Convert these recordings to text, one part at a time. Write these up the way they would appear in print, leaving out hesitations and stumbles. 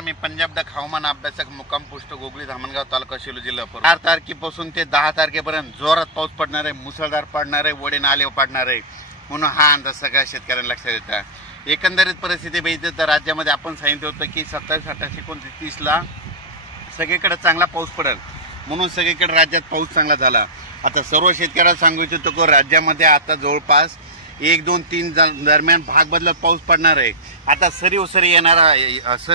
मी Punjab duck हवामान अभ्यासक मुक्काम पोस्ट गोगली धामणगाव तालुका शेलू जिल्हा 4 तारखेपासून ते 10 तारखेपर्यंत जोरात पाऊस पडणार आहे, मुसळधार पडणार आहे, वडे नाले पडणार आहे म्हणून हा अंदाज सगळ्या शेतकऱ्यांना लक्षात येतात। एकंदरीत परिस्थिती बघितली तर राज्यामध्ये आपण सांगितलं होतं की 27, 28, 29 ला सगळीकडे चांगला पाऊस पडेल म्हणून सगळीकडे राज्यात पाऊस चांगला झाला। आता सर्व शेतकऱ्याला सांगू इच्छितो की राज्यामध्ये आता जवळपास 1, 2, 3 दरम्यान भाग बदलत पाऊस पडणार आहे। आता सरी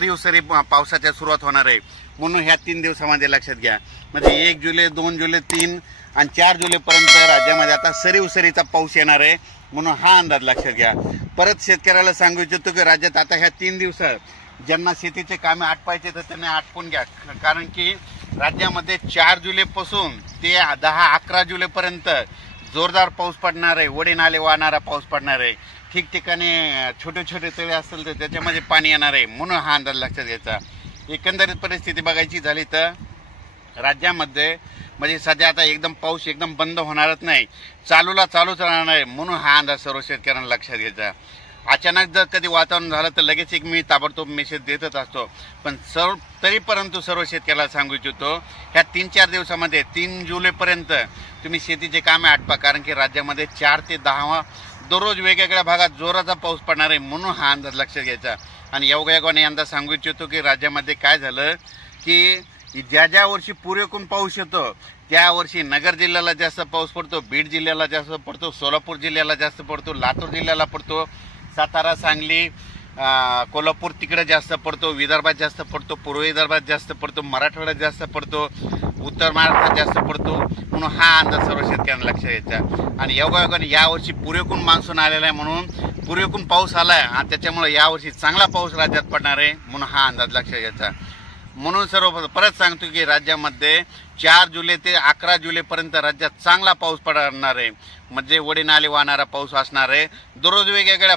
उसरी पावसाच्या सुरुवात होणार आहे म्हणून ह्या 3 दिवसामध्ये लक्षात घ्या। म्हणजे 1 जुलै 2 जुलै 3 आणि 4 जुलैपर्यंत राज्यामध्ये आता सरी उसरीचा पाऊस येणार आहे म्हणून हा अंदाज लक्षात घ्या। परत शेतकऱ्याला सांगू इच्छितो की राज्यात आता ह्या 3 दिवसात ज्यांना शेतीचे कामे आटपायचे तर त्यांनी आटपून घ्या, कारण की राज्यामध्ये 4 जुलैपासून ते 10-11 जुलैपर्यंत जोरदार पाऊस पडणार आहे, वडे नाले वाहणारा पाऊस पडणार आहे। ठिकठिकाणी छोटे छोटे तळे असतील तर त्याच्यामध्ये पाणी येणार आहे म्हणून हा अंदाज लक्षात घ्यायचा। एकंदरीत परिस्थिती बघायची झाली तर राज्यामध्ये म्हणजे सध्या आता एकदम पाऊस एकदम बंद होणारच नाही, चालूच राहणार आहे म्हणून हा अंदाज सर्व शेतकऱ्यांना लक्षात घ्यायचा। अचानक जर कधी वातावरण झालं तर लगेच एक मी ताबडतोब मेसेज देतच असतो, पण तरी परंतु सर्व शेतकऱ्याला सांगू इच्छितो ह्या 3-4 दिवसामध्ये 3 जुलैपर्यंत तुम्ही शेतीचे कामे आटपा, कारण की राज्यामध्ये 4 ते 10 दररोज वेगवेगळ्या भागात जोराचा पाऊस पडणार आहे म्हणून हा अंदाज लक्षात घ्यायचा। आणि योगायोगाने अंदाज सांगू इच्छितो की राज्यामध्ये काय झालं की ज्या वर्षी पुरेपूर पाऊस येतो त्या वर्षी नगर जिल्ह्याला जास्त पाऊस पडतो, बीड जिल्ह्याला जास्त पडतो, सोलापूर जिल्ह्याला जास्त पडतो, लातूर जिल्ह्याला पडतो, सातारा, सांगली, कोल्हापूर तिकडे जास्त पडतो, विदर्भात जास्त पडतो, पूर्व विदर्भात जास्त पडतो, मराठवाड्यात जास्त पडतो, उत्तर महाराष्ट्रात जास्त पडतो म्हणून हा अंदाज सर्व शेतकऱ्यांना लक्षात घ्यायचा। आणि योगायोगाने यावर्षी पुरेपूर मान्सून आलेला आहे म्हणून पुरेपूर पाऊस आलाय आणि त्याच्यामुळे यावर्षी चांगला पाऊस राज्यात पडणार आहे म्हणून हा अंदाज लक्षात घ्यायचा। म्हणून सर्व परत सांगतो की राज्यामध्ये 4 जुलै ते 11 जुलैपर्यंत राज्यात चांगला पाऊस पडणार आहे, म्हणजे वडे नाले वाहणारा पाऊस असणार आहे। दररोज वेगवेगळ्या